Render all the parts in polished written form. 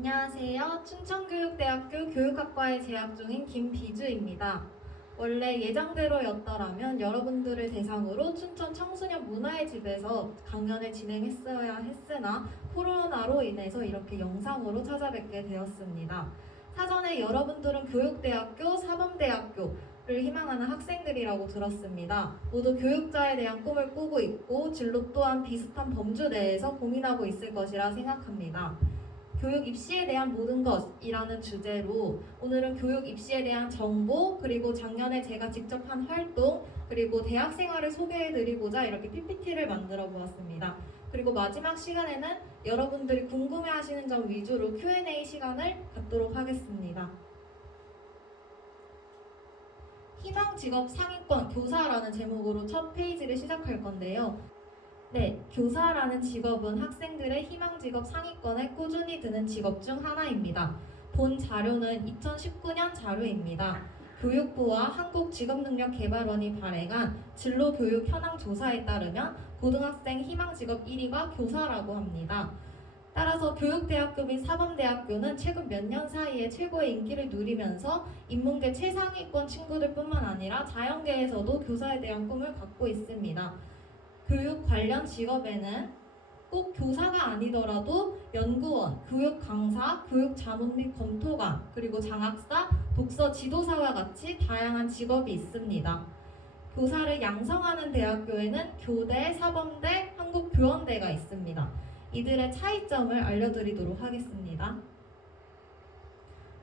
안녕하세요. 춘천교육대학교 교육학과에 재학 중인 김비주입니다. 원래 예정대로였더라면 여러분들을 대상으로 춘천 청소년 문화의 집에서 강연을 진행했어야 했으나 코로나로 인해서 이렇게 영상으로 찾아뵙게 되었습니다. 사전에 여러분들은 교육대학교, 사범대학교를 희망하는 학생들이라고 들었습니다. 모두 교육자에 대한 꿈을 꾸고 있고 진로 또한 비슷한 범주 내에서 고민하고 있을 것이라 생각합니다. 교육 입시에 대한 모든 것이라는 주제로 오늘은 교육 입시에 대한 정보, 그리고 작년에 제가 직접 한 활동, 그리고 대학 생활을 소개해드리고자 이렇게 PPT를 만들어 보았습니다. 그리고 마지막 시간에는 여러분들이 궁금해하시는 점 위주로 Q&A 시간을 갖도록 하겠습니다. 희망 직업 상위권 교사라는 제목으로 첫 페이지를 시작할 건데요. 네, 교사라는 직업은 학생들의 희망 직업 상위권에 꾸준히 드는 직업 중 하나입니다. 본 자료는 2019년 자료입니다. 교육부와 한국직업능력개발원이 발행한 진로교육 현황 조사에 따르면 고등학생 희망 직업 1위가 교사라고 합니다. 따라서 교육대학교 및 사범대학교는 최근 몇 년 사이에 최고의 인기를 누리면서 인문계 최상위권 친구들뿐만 아니라 자연계에서도 교사에 대한 꿈을 갖고 있습니다. 교육 관련 직업에는 꼭 교사가 아니더라도 연구원, 교육 강사, 교육 자문 및 검토관, 그리고 장학사, 독서 지도사와 같이 다양한 직업이 있습니다. 교사를 양성하는 대학교에는 교대, 사범대, 한국교원대가 있습니다. 이들의 차이점을 알려드리도록 하겠습니다.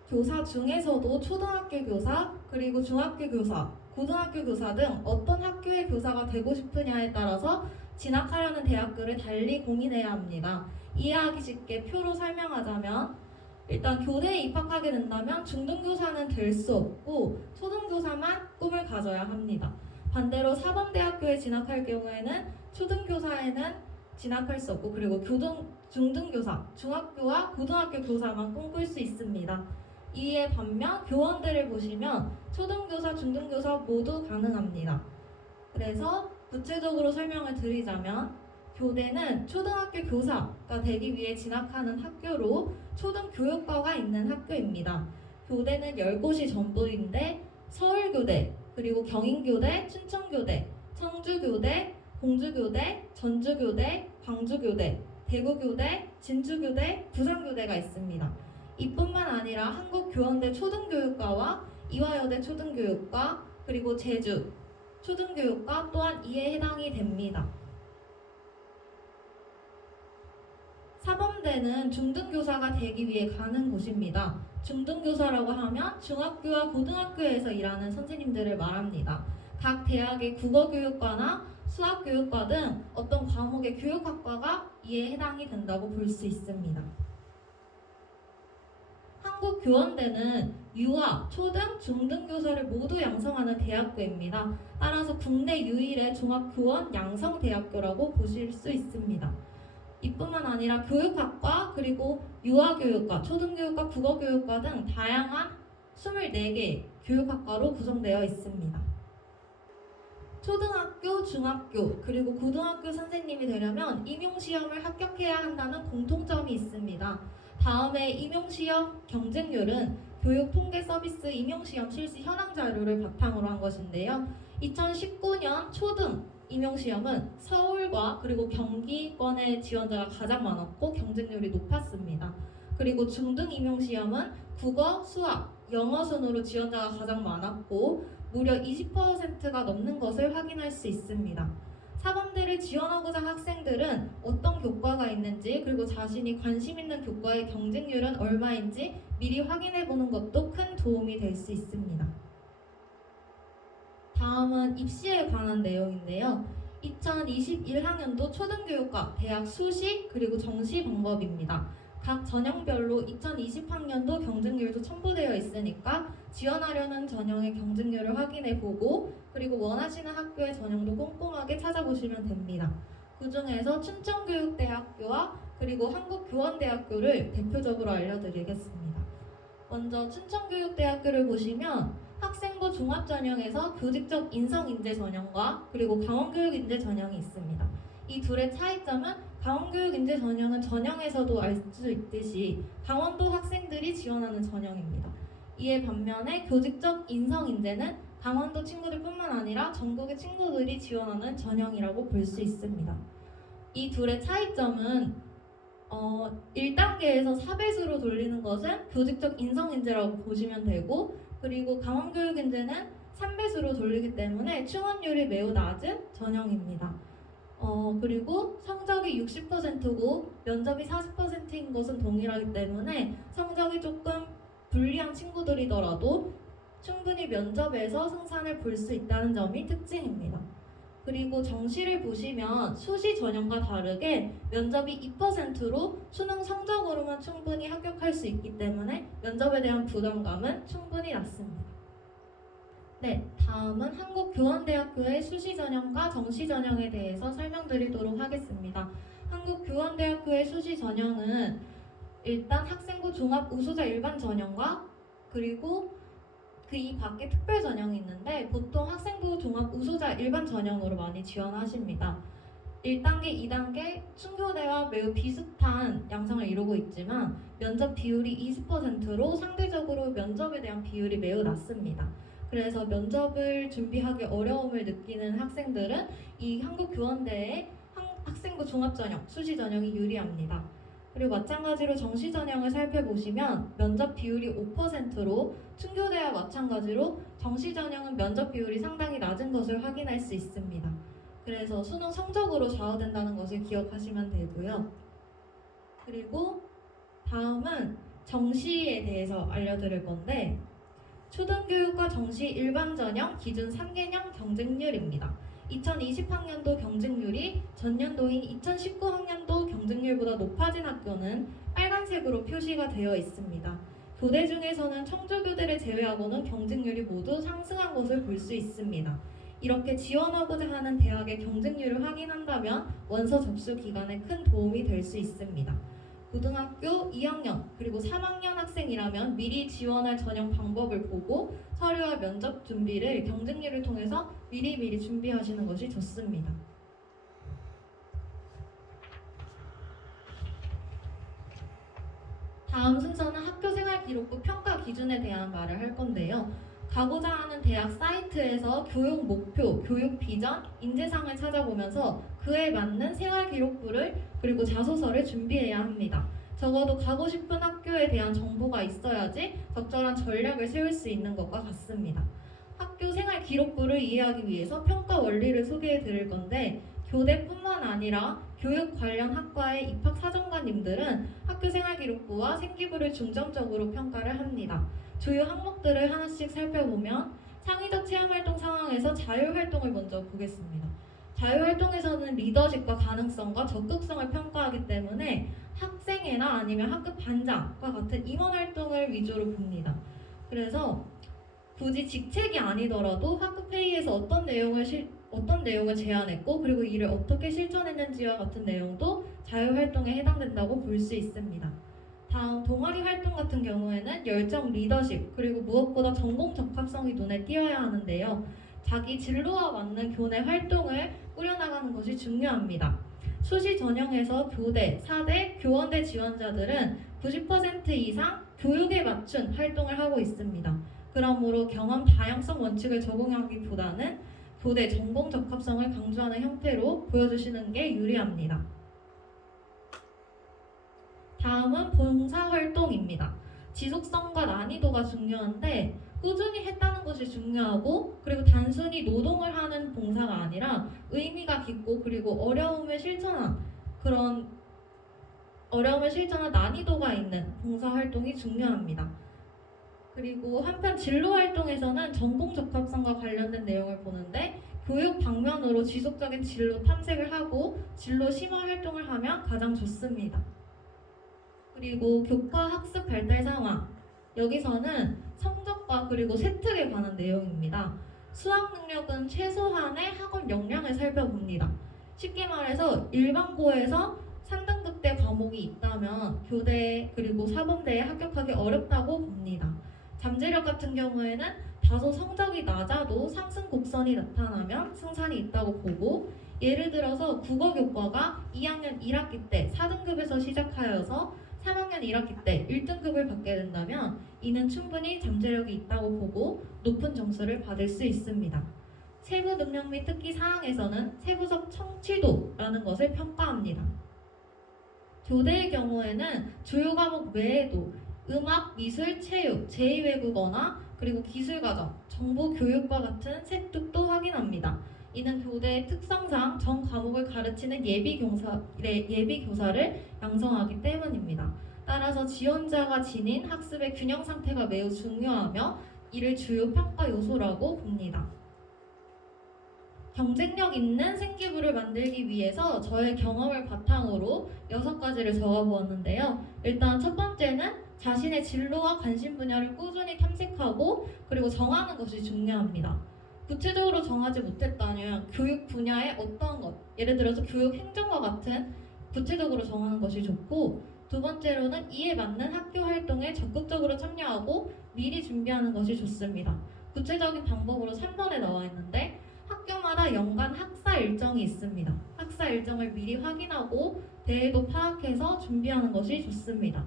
교사 중에서도 초등학교 교사, 그리고 중학교 교사, 고등학교 교사 등 어떤 학교의 교사가 되고 싶으냐에 따라서 진학하려는 대학교를 달리 고민해야 합니다. 이해하기 쉽게 표로 설명하자면 일단 교대에 입학하게 된다면 중등교사는 될 수 없고 초등교사만 꿈을 가져야 합니다. 반대로 사범대학교에 진학할 경우에는 초등교사에는 진학할 수 없고 그리고 중등교사, 중학교와 고등학교 교사만 꿈꿀 수 있습니다. 이에 반면 교원들을 보시면 초등교사, 중등교사 모두 가능합니다. 그래서 구체적으로 설명을 드리자면 교대는 초등학교 교사가 되기 위해 진학하는 학교로 초등교육과가 있는 학교입니다. 교대는 10곳이 전부인데 서울교대, 그리고 경인교대, 춘천교대, 청주교대, 공주교대, 전주교대, 광주교대, 대구교대, 진주교대, 부산교대가 있습니다. 이뿐만 아니라 한국교원대 초등교육과와 이화여대 초등교육과, 그리고 제주 초등교육과 또한 이에 해당이 됩니다. 사범대는 중등교사가 되기 위해 가는 곳입니다. 중등교사라고 하면 중학교와 고등학교에서 일하는 선생님들을 말합니다. 각 대학의 국어교육과나 수학교육과 등 어떤 과목의 교육학과가 이에 해당이 된다고 볼 수 있습니다. 한국교원대는 유아, 초등, 중등교사를 모두 양성하는 대학교입니다. 따라서 국내 유일의 종합교원 양성대학교라고 보실 수 있습니다. 이뿐만 아니라 교육학과, 그리고 유아교육과, 초등교육과, 국어교육과 등 다양한 24개 교육학과로 구성되어 있습니다. 초등학교, 중학교, 그리고 고등학교 선생님이 되려면 임용시험을 합격해야 한다는 공통점이 있습니다. 다음에 임용시험 경쟁률은 교육통계서비스 임용시험 실시 현황 자료를 바탕으로 한 것인데요. 2019년 초등 임용시험은 서울과 그리고 경기권의 지원자가 가장 많았고 경쟁률이 높았습니다. 그리고 중등 임용시험은 국어, 수학, 영어 순으로 지원자가 가장 많았고 무려 20%가 넘는 것을 확인할 수 있습니다. 사범대를 지원하고자 학생들은 어떤 교과가 있는지, 그리고 자신이 관심 있는 교과의 경쟁률은 얼마인지 미리 확인해 보는 것도 큰 도움이 될 수 있습니다. 다음은 입시에 관한 내용인데요. 2021학년도 초등교육과 대학 수시 그리고 정시 방법입니다. 각 전형별로 2020학년도 경쟁률도 첨부되어 있으니까 지원하려는 전형의 경쟁률을 확인해 보고 그리고 원하시는 학교의 전형도 꼼꼼하게 찾아보시면 됩니다. 그 중에서 춘천교육대학교와 그리고 한국교원대학교를 대표적으로 알려드리겠습니다. 먼저 춘천교육대학교를 보시면 학생부 종합전형에서 교직적 인성인재 전형과 그리고 강원교육인재 전형이 있습니다. 이 둘의 차이점은 강원교육인재 전형은 전형에서도 알 수 있듯이 강원도 학생들이 지원하는 전형입니다. 이에 반면에 교직적 인성인재는 강원도 친구들뿐만 아니라 전국의 친구들이 지원하는 전형이라고 볼 수 있습니다. 이 둘의 차이점은 1단계에서 4배수로 돌리는 것은 교직적 인성인재라고 보시면 되고, 그리고 강원교육인재는 3배수로 돌리기 때문에 충원율이 매우 낮은 전형입니다. 그리고 성적이 60%고 면접이 40%인 것은 동일하기 때문에 성적이 조금 불리한 친구들이더라도 충분히 면접에서 승산을 볼 수 있다는 점이 특징입니다. 그리고 정시를 보시면 수시 전형과 다르게 면접이 2%로 수능 성적으로만 충분히 합격할 수 있기 때문에 면접에 대한 부담감은 충분히 낮습니다. 네, 다음은 한국교원대학교의 수시 전형과 정시 전형에 대해서 설명드리도록 하겠습니다. 한국교원대학교의 수시 전형은 일단 학생부 종합 우수자 일반 전형과 그리고 그 이 밖에 특별 전형이 있는데 보통 학생부 종합 우수자 일반 전형으로 많이 지원하십니다. 1단계, 2단계 충교대와 매우 비슷한 양상을 이루고 있지만 면접 비율이 20%로 상대적으로 면접에 대한 비율이 매우 낮습니다. 그래서 면접을 준비하기 어려움을 느끼는 학생들은 이 한국교원대의 학생부 종합전형, 수시 전형이 유리합니다. 그리고 마찬가지로 정시 전형을 살펴보시면 면접 비율이 5%로 충교대와 마찬가지로 정시 전형은 면접 비율이 상당히 낮은 것을 확인할 수 있습니다. 그래서 수능 성적으로 좌우된다는 것을 기억하시면 되고요. 그리고 다음은 정시에 대해서 알려드릴 건데 초등교육과 정시 일반 전형 기준 3개년 경쟁률입니다. 2020학년도 경쟁률이 전년도인 2019학년도 경쟁률보다 높아진 학교는 빨간색으로 표시가 되어 있습니다. 교대 중에서는 청주교대를 제외하고는 경쟁률이 모두 상승한 것을 볼 수 있습니다. 이렇게 지원하고자 하는 대학의 경쟁률을 확인한다면 원서 접수 기간에 큰 도움이 될 수 있습니다. 고등학교 2학년 그리고 3학년 학생이라면 미리 지원할 전형 방법을 보고 서류와 면접 준비를 경쟁률을 통해서 미리 준비하시는 것이 좋습니다. 다음 순서는 학교생활기록부 평가 기준에 대한 말을 할 건데요. 가고자 하는 대학 사이트에서 교육 목표, 교육 비전, 인재상을 찾아보면서 그에 맞는 생활기록부를 그리고 자소서를 준비해야 합니다. 적어도 가고 싶은 학교에 대한 정보가 있어야지 적절한 전략을 세울 수 있는 것과 같습니다. 학교 생활기록부를 이해하기 위해서 평가 원리를 소개해 드릴 건데 교대뿐만 아니라 교육 관련 학과의 입학사정관님들은 학교 생활기록부와 생기부를 중점적으로 평가를 합니다. 주요 항목들을 하나씩 살펴보면 창의적 체험활동 상황에서 자율활동을 먼저 보겠습니다. 자율활동에서는 리더십과 가능성과 적극성을 평가하기 때문에 학생회나 아니면 학급 반장과 같은 임원활동을 위주로 봅니다. 그래서 굳이 직책이 아니더라도 학급 회의에서 어떤 내용을 제안했고 그리고 이를 어떻게 실천했는지와 같은 내용도 자율활동에 해당된다고 볼 수 있습니다. 다음 동아리 활동 같은 경우에는 열정, 리더십, 그리고 무엇보다 전공 적합성이 눈에 띄어야 하는데요. 자기 진로와 맞는 교내 활동을 꾸려나가는 것이 중요합니다. 수시 전형에서 교대, 사대, 교원대 지원자들은 90% 이상 교육에 맞춘 활동을 하고 있습니다. 그러므로 경험 다양성 원칙을 적용하기보다는 교대 전공 적합성을 강조하는 형태로 보여주시는 게 유리합니다. 다음은 봉사활동입니다. 지속성과 난이도가 중요한데 꾸준히 했다는 것이 중요하고 그리고 단순히 노동을 하는 봉사가 아니라 의미가 깊고 그리고 어려움을 실천한 난이도가 있는 봉사활동이 중요합니다. 그리고 한편 진로활동에서는 전공 적합성과 관련된 내용을 보는데 교육 방면으로 지속적인 진로 탐색을 하고 진로 심화 활동을 하면 가장 좋습니다. 그리고 교과 학습 발달 상황, 여기서는 성적과 그리고 세특에 관한 내용입니다. 수학 능력은 최소한의 학업 역량을 살펴봅니다. 쉽게 말해서 일반고에서 3등급대 과목이 있다면 교대 그리고 사범대에 합격하기 어렵다고 봅니다. 잠재력 같은 경우에는 다소 성적이 낮아도 상승 곡선이 나타나면 승산이 있다고 보고 예를 들어서 국어 교과가 2학년 1학기 때 4등급에서 시작하여서 3학년 1학기 때 1등급을 받게 된다면 이는 충분히 잠재력이 있다고 보고 높은 점수를 받을 수 있습니다. 세부 능력 및 특기 사항에서는 세부적 청취도라는 것을 평가합니다. 교대의 경우에는 주요 과목 외에도 음악, 미술, 체육, 제2외국어나 그리고 기술과정, 정보교육과 같은 세특도 확인합니다. 이는 교대의 특성상 전 과목을 가르치는 예비교사를 양성하기 때문입니다. 따라서 지원자가 지닌 학습의 균형 상태가 매우 중요하며 이를 주요 평가 요소라고 봅니다. 경쟁력 있는 생기부를 만들기 위해서 저의 경험을 바탕으로 6가지를 적어보았는데요. 일단 첫 번째는 자신의 진로와 관심 분야를 꾸준히 탐색하고 그리고 정하는 것이 중요합니다. 구체적으로 정하지 못했다면 교육 분야의 어떤 것, 예를 들어서 교육 행정과 같은 구체적으로 정하는 것이 좋고, 두 번째로는 이에 맞는 학교 활동에 적극적으로 참여하고 미리 준비하는 것이 좋습니다. 구체적인 방법으로 3번에 나와 있는데 학교마다 연간 학사 일정이 있습니다. 학사 일정을 미리 확인하고 대회도 파악해서 준비하는 것이 좋습니다.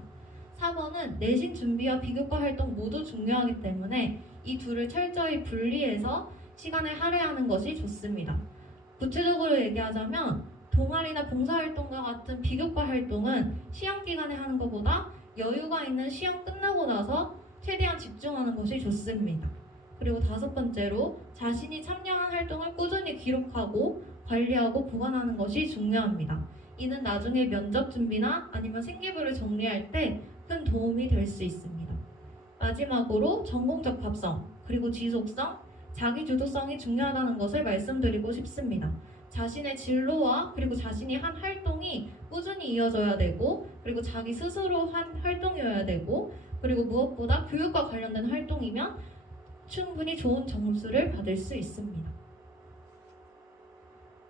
4번은 내신 준비와 비교과 활동 모두 중요하기 때문에 이 둘을 철저히 분리해서 시간을 할애하는 것이 좋습니다. 구체적으로 얘기하자면 동아리나 봉사활동과 같은 비교과 활동은 시험 기간에 하는 것보다 여유가 있는 시험 끝나고 나서 최대한 집중하는 것이 좋습니다. 그리고 5번째로 자신이 참여한 활동을 꾸준히 기록하고 관리하고 보관하는 것이 중요합니다. 이는 나중에 면접 준비나 아니면 생기부를 정리할 때 큰 도움이 될 수 있습니다. 마지막으로 전공 적합성, 그리고 지속성, 자기주도성이 중요하다는 것을 말씀드리고 싶습니다. 자신의 진로와 그리고 자신이 한 활동이 꾸준히 이어져야 되고, 그리고 자기 스스로 한 활동이어야 되고, 그리고 무엇보다 교육과 관련된 활동이면 충분히 좋은 점수를 받을 수 있습니다.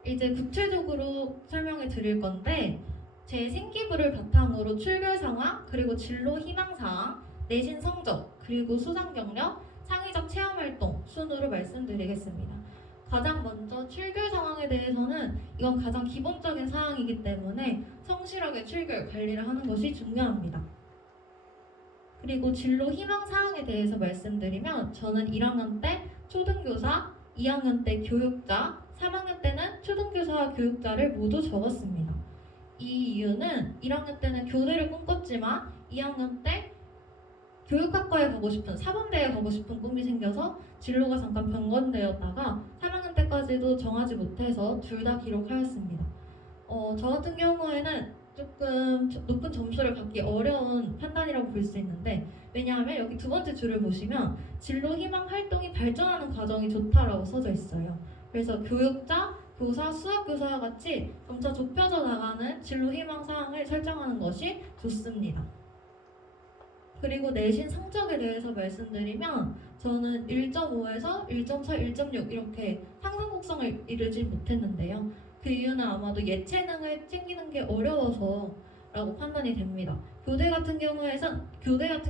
이제 구체적으로 설명을 드릴 건데, 제 생기부를 바탕으로 출결 상황, 그리고 진로 희망 사항, 내신 성적, 그리고 수상 경력, 창의적 체험 활동 순으로 말씀드리겠습니다. 가장 먼저 출결 상황에 대해서는 이건 가장 기본적인 사항이기 때문에 성실하게 출결 관리를 하는 것이 중요합니다. 그리고 진로 희망 사항에 대해서 말씀드리면 저는 1학년 때 초등교사, 2학년 때 교육자, 3학년 때는 초등교사와 교육자를 모두 적었습니다. 이 이유는 1학년 때는 교대를 꿈꿨지만 2학년 때 교육학과에 가고 싶은, 사범대에 가고 싶은 꿈이 생겨서 진로가 잠깐 변경되었다가 3학년 때까지도 정하지 못해서 둘 다 기록하였습니다. 저 같은 경우에는 조금 높은 점수를 받기 어려운 판단이라고 볼 수 있는데, 왜냐하면 여기 두 번째 줄을 보시면 진로 희망 활동이 발전하는 과정이 좋다라고 써져 있어요. 그래서 교육자, 교사, 수학교사와 같이 점차 좁혀져 나가는 진로 희망 사항을 설정하는 것이 좋습니다. 그리고 내신 성적에 대해서 말씀드리면 저는 1.5에서 1.4, 1.6 이렇게 상승 곡선을 이루지 못했는데요. 그 이유는 아마도 예체능을 챙기는 게 어려워서라고 판단이 됩니다. 교대 같은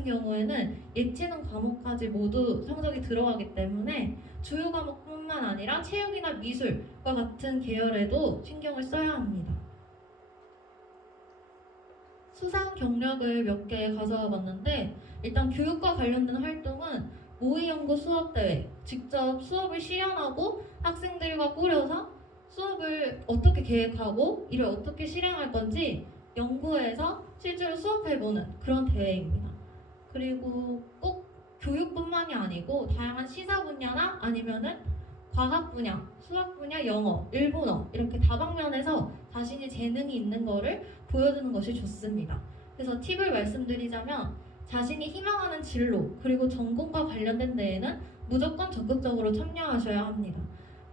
경우에는 예체능 과목까지 모두 성적이 들어가기 때문에 주요 과목뿐만 아니라 체육이나 미술과 같은 계열에도 신경을 써야 합니다. 수상 경력을 몇 개 가져와 봤는데, 일단 교육과 관련된 활동은 모의연구 수업대회, 직접 수업을 실현하고 학생들과 꾸려서 수업을 어떻게 계획하고 이를 어떻게 실행할 건지 연구해서 실제로 수업해보는 그런 대회입니다. 그리고 꼭 교육뿐만이 아니고 다양한 시사 분야나 아니면은 과학 분야, 수학 분야, 영어, 일본어 이렇게 다방면에서 자신이 재능이 있는 거를 보여주는 것이 좋습니다. 그래서 팁을 말씀드리자면 자신이 희망하는 진로 그리고 전공과 관련된 데에는 무조건 적극적으로 참여하셔야 합니다.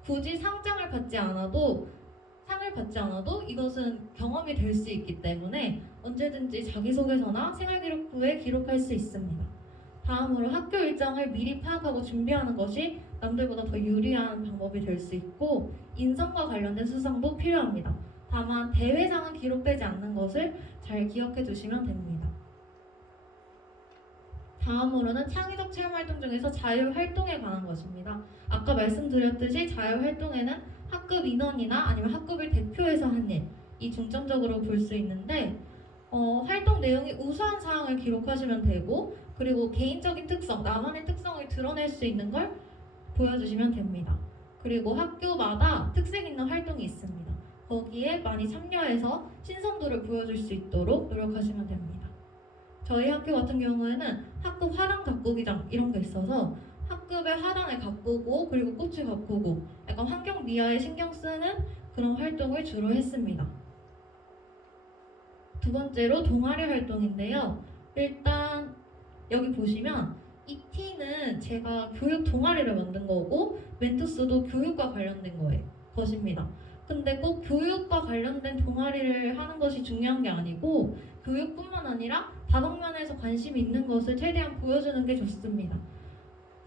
굳이 상을 받지 않아도 이것은 경험이 될 수 있기 때문에 언제든지 자기소개서나 생활기록부에 기록할 수 있습니다. 다음으로 학교 일정을 미리 파악하고 준비하는 것이 남들보다 더 유리한 방법이 될 수 있고, 인성과 관련된 수상도 필요합니다. 다만 대회상은 기록되지 않는 것을 잘 기억해 두시면 됩니다. 다음으로는 창의적 체험활동 중에서 자율활동에 관한 것입니다. 아까 말씀드렸듯이 자율활동에는 학급 인원이나 아니면 학급을 대표해서 한 일, 이 중점적으로 볼 수 있는데 활동 내용이 우수한 사항을 기록하시면 되고 그리고 개인적인 특성, 나만의 특성을 드러낼 수 있는 걸 보여주시면 됩니다. 그리고 학교마다 특색 있는 활동이 있습니다. 거기에 많이 참여해서 신선도를 보여줄 수 있도록 노력하시면 됩니다. 저희 학교 같은 경우에는 학급 화단 가꾸기장 이런 게 있어서 학급의 화단을 가꾸고 그리고 꽃을 가꾸고 약간 환경 미화에 신경 쓰는 그런 활동을 주로 했습니다. 두 번째로 동아리 활동인데요. 일단 여기 보시면 이 티는 제가 교육 동아리를 만든 거고 멘토스도 교육과 관련된 것입니다. 근데 꼭 교육과 관련된 동아리를 하는 것이 중요한 게 아니고 교육뿐만 아니라 다방면에서 관심이 있는 것을 최대한 보여주는 게 좋습니다.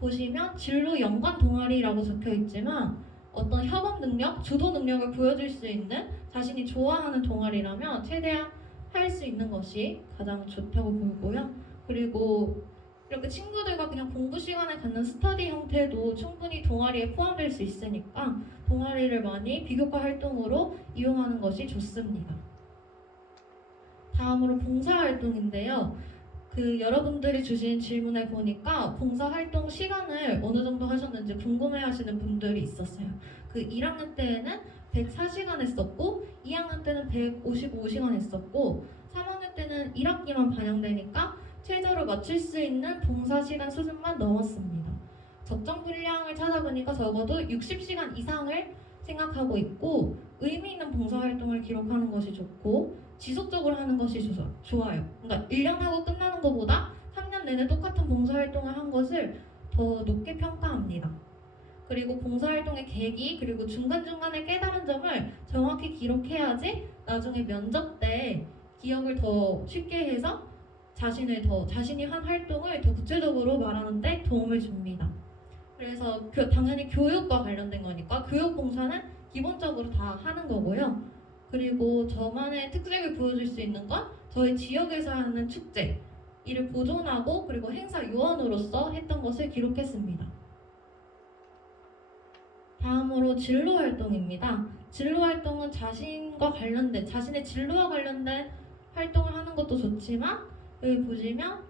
보시면 진로 연관 동아리라고 적혀 있지만 어떤 협업 능력, 주도 능력을 보여줄 수 있는 자신이 좋아하는 동아리라면 최대한 할 수 있는 것이 가장 좋다고 보고요. 그리고 이렇게 친구들과 그냥 공부 시간에 갖는 스터디 형태도 충분히 동아리에 포함될 수 있으니까 동아리를 많이 비교과 활동으로 이용하는 것이 좋습니다. 다음으로 봉사활동인데요. 여러분들이 주신 질문에 보니까 봉사활동 시간을 어느 정도 하셨는지 궁금해하시는 분들이 있었어요. 1학년 때에는 104시간 했었고 2학년 때는 155시간 했었고 3학년 때는 1학기만 반영되니까 최저로 맞출 수 있는 봉사시간 수준만 넘었습니다. 적정 분량을 찾아보니까 적어도 60시간 이상을 생각하고 있고 의미 있는 봉사활동을 기록하는 것이 좋고 지속적으로 하는 것이 좋아요. 그러니까 1년 하고 끝나는 것보다 3년 내내 똑같은 봉사활동을 한 것을 더 높게 평가합니다. 그리고 봉사활동의 계기 그리고 중간중간에 깨달은 점을 정확히 기록해야지 나중에 면접 때 기억을 더 쉽게 해서 자신이 한 활동을 더 구체적으로 말하는 데 도움을 줍니다. 그래서 당연히 교육과 관련된 거니까 교육봉사는 기본적으로 다 하는 거고요. 그리고 저만의 특색을 보여줄 수 있는 건 저희 지역에서 하는 축제, 이를 보존하고 그리고 행사 요원으로서 했던 것을 기록했습니다. 다음으로 진로활동입니다. 진로활동은 자신의 진로와 관련된 활동을 하는 것도 좋지만 여기 보시면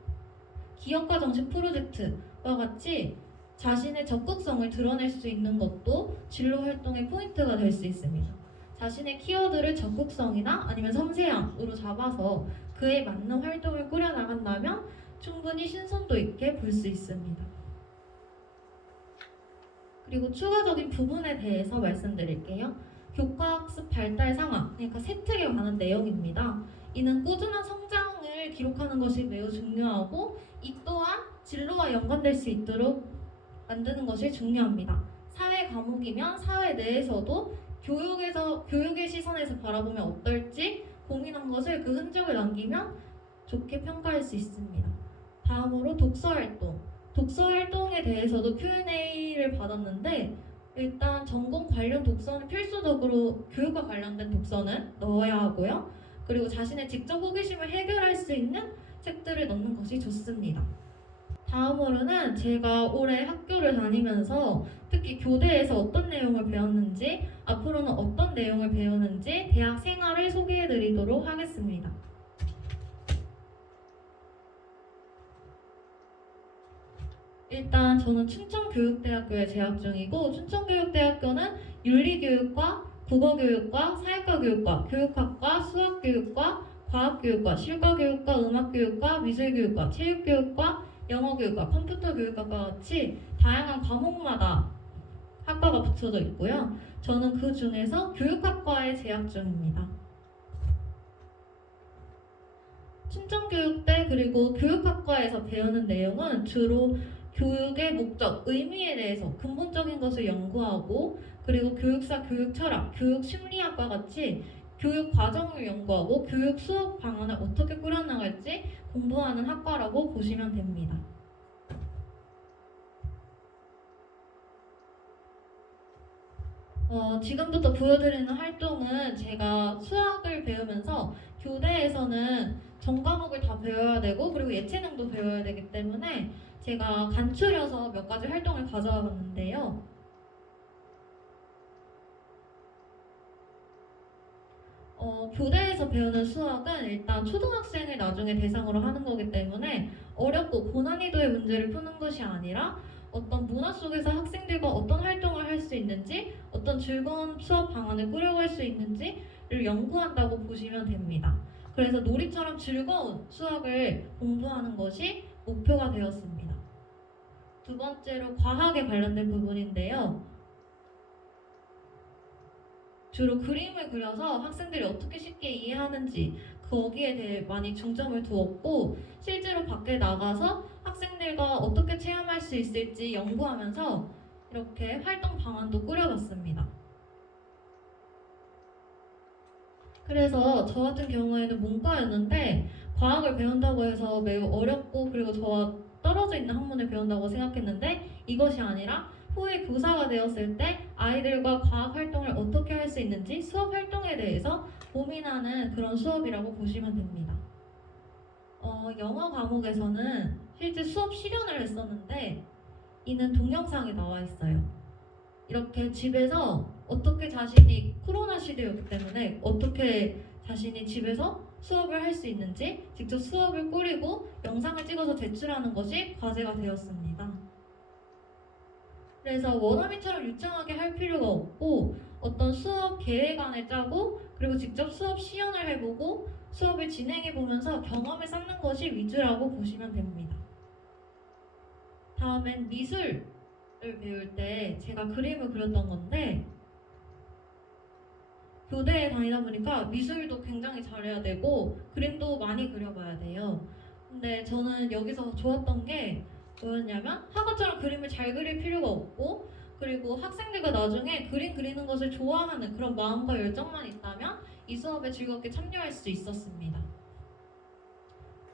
기업가 정식 프로젝트와 같이 자신의 적극성을 드러낼 수 있는 것도 진로 활동의 포인트가 될 수 있습니다. 자신의 키워드를 적극성이나 아니면 섬세함으로 잡아서 그에 맞는 활동을 꾸려나간다면 충분히 신선도 있게 볼 수 있습니다. 그리고 추가적인 부분에 대해서 말씀드릴게요. 교과학습 발달 상황, 그러니까 세특에 관한 내용입니다. 이는 꾸준한 성장을 기록하는 것이 매우 중요하고 이 또한 진로와 연관될 수 있도록 만드는 것이 중요합니다. 사회 과목이면 사회 내에서도 교육의 시선에서 바라보면 어떨지 고민한 것을 그 흔적을 남기면 좋게 평가할 수 있습니다. 다음으로 독서활동. 독서활동에 대해서도 Q&A를 받았는데 일단 전공 관련 독서는 필수적으로 교육과 관련된 독서는 넣어야 하고요. 그리고 자신의 직접 호기심을 해결할 수 있는 책들을 넣는 것이 좋습니다. 다음으로는 제가 올해 학교를 다니면서 특히 교대에서 어떤 내용을 배웠는지 앞으로는 어떤 내용을 배우는지 대학 생활을 소개해드리도록 하겠습니다. 일단 저는 춘천교육대학교에 재학 중이고 춘천교육대학교는 윤리교육과 국어교육과 사회과교육과 교육학과 수학교육과 과학교육과 실과교육과 음악교육과 미술교육과 체육교육과 영어교육과 컴퓨터교육과과 같이 다양한 과목마다 학과가 붙여져 있고요. 저는 그 중에서 교육학과에 재학 중입니다. 춘천교육대 그리고 교육학과에서 배우는 내용은 주로 교육의 목적, 의미에 대해서 근본적인 것을 연구하고 그리고 교육사, 교육철학, 교육심리학과 같이 교육 과정을 연구하고 교육 수업 방안을 어떻게 꾸려나갈지 공부하는 학과라고 보시면 됩니다. 지금부터 보여드리는 활동은 제가 수학을 배우면서 교대에서는 전 과목을 다 배워야 되고 그리고 예체능도 배워야 되기 때문에 제가 간추려서 몇 가지 활동을 가져와 봤는데요. 교대에서 배우는 수학은 일단 초등학생을 나중에 대상으로 하는 거기 때문에 어렵고 고난이도의 문제를 푸는 것이 아니라 어떤 문화 속에서 학생들과 어떤 활동을 할 수 있는지, 어떤 즐거운 수업 방안을 꾸려갈 수 있는지를 연구한다고 보시면 됩니다. 그래서 놀이처럼 즐거운 수학을 공부하는 것이 목표가 되었습니다. 두 번째로 과학에 관련된 부분인데요. 주로 그림을 그려서 학생들이 어떻게 쉽게 이해하는지 거기에 대해 많이 중점을 두었고, 실제로 밖에 나가서 학생들과 어떻게 체험할 수 있을지 연구하면서 이렇게 활동 방안도 꾸려봤습니다. 그래서 저 같은 경우에는 문과였는데 과학을 배운다고 해서 매우 어렵고 그리고 저와 떨어져 있는 학문을 배운다고 생각했는데, 이것이 아니라 후에 교사가 되었을 때 아이들과 과학 활동을 어떻게 할 수 있는지 수업 활동에 대해서 고민하는 그런 수업이라고 보시면 됩니다. 영어 과목에서는 실제 수업 실연을 했었는데 이는 동영상에 나와 있어요. 이렇게 집에서 어떻게 자신이 코로나 시대였기 때문에 어떻게 자신이 집에서 수업을 할 수 있는지 직접 수업을 꾸리고 영상을 찍어서 제출하는 것이 과제가 되었습니다. 그래서 원어민처럼 유창하게 할 필요가 없고 어떤 수업 계획안을 짜고 그리고 직접 수업 시연을 해보고 수업을 진행해보면서 경험을 쌓는 것이 위주라고 보시면 됩니다. 다음엔 미술을 배울 때 제가 그림을 그렸던 건데, 교대에 다니다 보니까 미술도 굉장히 잘해야 되고 그림도 많이 그려봐야 돼요. 근데 저는 여기서 좋았던 게 뭐였냐면 학원처럼 그림을 잘 그릴 필요가 없고 그리고 학생들과 나중에 그림 그리는 것을 좋아하는 그런 마음과 열정만 있다면 이 수업에 즐겁게 참여할 수 있었습니다.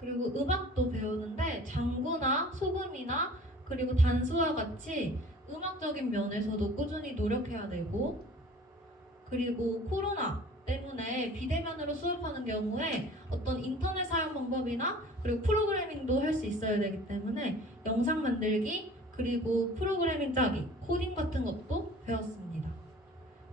그리고 음악도 배우는데 장구나 소금이나 그리고 단수와 같이 음악적인 면에서도 꾸준히 노력해야 되고, 그리고 코로나 때문에 비대면으로 수업하는 경우에 어떤 인터넷 사용 방법이나 그리고 프로그래밍도 할 수 있어야 되기 때문에 영상 만들기 그리고 프로그래밍 짜기, 코딩 같은 것도 배웠습니다.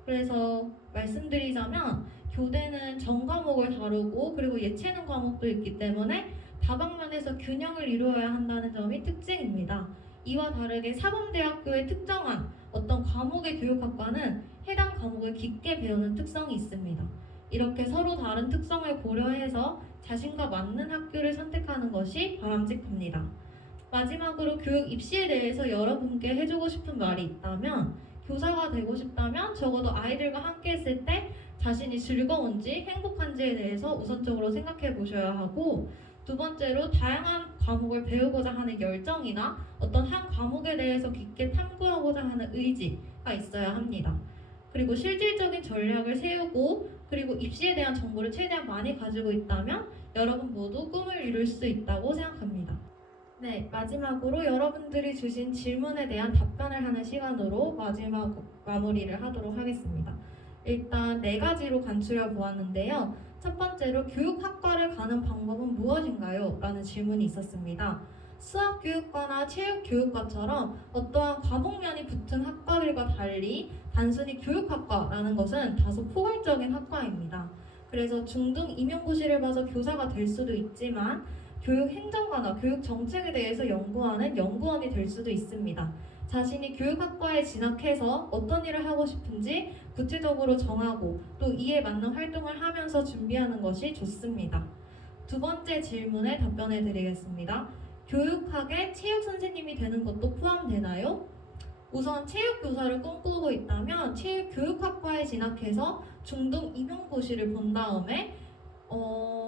그래서 말씀드리자면 교대는 전 과목을 다루고 그리고 예체능 과목도 있기 때문에 다방면에서 균형을 이루어야 한다는 점이 특징입니다. 이와 다르게 사범대학교의 특정한 어떤 과목의 교육학과는 해당 과목을 깊게 배우는 특성이 있습니다. 이렇게 서로 다른 특성을 고려해서 자신과 맞는 학교를 선택하는 것이 바람직합니다. 마지막으로 교육 입시에 대해서 여러분께 해주고 싶은 말이 있다면, 교사가 되고 싶다면 적어도 아이들과 함께 했을 때 자신이 즐거운지 행복한지에 대해서 우선적으로 생각해 보셔야 하고, 두 번째로 다양한 과목을 배우고자 하는 열정이나 어떤 한 과목에 대해서 깊게 탐구하고자 하는 의지가 있어야 합니다. 그리고 실질적인 전략을 세우고 그리고 입시에 대한 정보를 최대한 많이 가지고 있다면 여러분 모두 꿈을 이룰 수 있다고 생각합니다. 네, 마지막으로 여러분들이 주신 질문에 대한 답변을 하는 시간으로 마지막 마무리를 하도록 하겠습니다. 일단 4가지로 간추려 보았는데요. 첫 번째로 교육학과를 가는 방법은 무엇인가요? 라는 질문이 있었습니다. 수학교육과나 체육교육과처럼 어떠한 과목면이 붙은 학과들과 달리 단순히 교육학과라는 것은 다소 포괄적인 학과입니다. 그래서 중등 임용고시를 봐서 교사가 될 수도 있지만 교육행정과나 교육정책에 대해서 연구하는 연구원이 될 수도 있습니다. 자신이 교육학과에 진학해서 어떤 일을 하고 싶은지 구체적으로 정하고 또 이에 맞는 활동을 하면서 준비하는 것이 좋습니다. 두 번째 질문에 답변해 드리겠습니다. 교육학의 체육 선생님이 되는 것도 포함되나요? 우선 체육교사를 꿈꾸고 있다면 체육교육학과에 진학해서 중등 임용고시를 본 다음에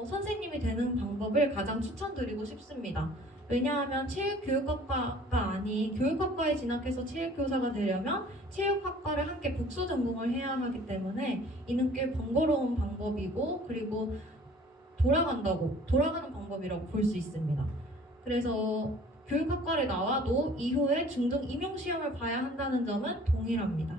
선생님이 되는 방법을 가장 추천드리고 싶습니다. 왜냐하면 체육교육학과가 아닌 교육학과에 진학해서 체육교사가 되려면 체육학과를 함께 복수 전공을 해야 하기 때문에 이는 꽤 번거로운 방법이고 그리고 돌아가는 방법이라고 볼 수 있습니다. 그래서 교육학과를 나와도 이후에 중등 임용시험을 봐야 한다는 점은 동일합니다.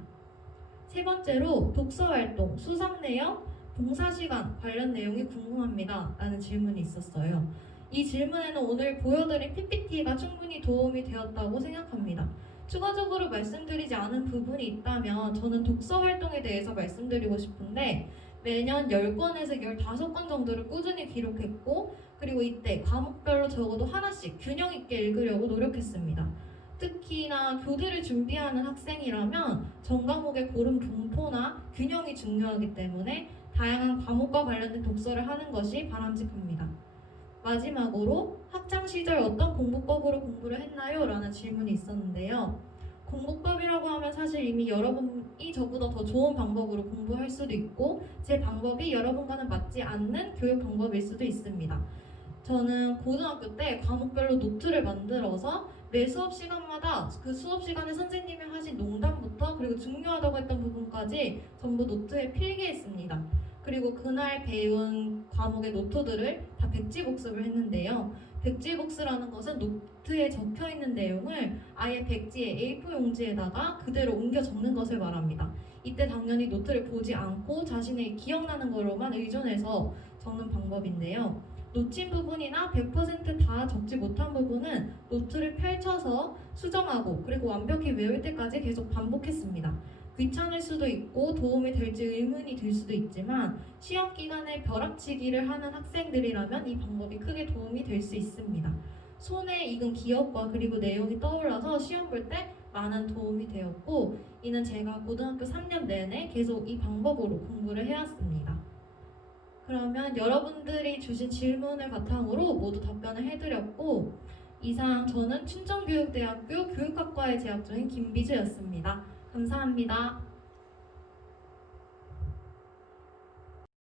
세 번째로 독서활동, 수상내역, 봉사시간 관련 내용이 궁금합니다. 라는 질문이 있었어요. 이 질문에는 오늘 보여드린 PPT가 충분히 도움이 되었다고 생각합니다. 추가적으로 말씀드리지 않은 부분이 있다면 저는 독서활동에 대해서 말씀드리고 싶은데, 매년 10권에서 15권 정도를 꾸준히 기록했고, 그리고 이때 과목별로 적어도 하나씩 균형 있게 읽으려고 노력했습니다. 특히나 교대를 준비하는 학생이라면 전 과목의 고른 분포나 균형이 중요하기 때문에 다양한 과목과 관련된 독서를 하는 것이 바람직합니다. 마지막으로 학창 시절 어떤 공부법으로 공부를 했나요? 라는 질문이 있었는데요. 공부법이라고 하면 사실 이미 여러분이 저보다 더 좋은 방법으로 공부할 수도 있고 제 방법이 여러분과는 맞지 않는 교육 방법일 수도 있습니다. 저는 고등학교 때 과목별로 노트를 만들어서 매 수업 시간마다 그 수업 시간에 선생님이 하신 농담부터 그리고 중요하다고 했던 부분까지 전부 노트에 필기했습니다. 그리고 그날 배운 과목의 노트들을 다 백지 복습을 했는데요. 백지 복습이라는 것은 노트에 적혀 있는 내용을 아예 백지에 A4 용지에다가 그대로 옮겨 적는 것을 말합니다. 이때 당연히 노트를 보지 않고 자신의 기억나는 거로만 의존해서 적는 방법인데요. 놓친 부분이나 100%다 적지 못한 부분은 노트를 펼쳐서 수정하고 그리고 완벽히 외울 때까지 계속 반복했습니다. 귀찮을 수도 있고 도움이 될지 의문이 들 수도 있지만 시험 기간에 벼락치기를 하는 학생들이라면 이 방법이 크게 도움이 될 수 있습니다. 손에 익은 기억과 그리고 내용이 떠올라서 시험 볼 때 많은 도움이 되었고 이는 제가 고등학교 3년 내내 계속 이 방법으로 공부를 해왔습니다. 그러면 여러분들이 주신 질문을 바탕으로 모두 답변을 해드렸고 이상 저는 춘천교육대학교 교육학과에 재학 중인 김비주였습니다. 감사합니다.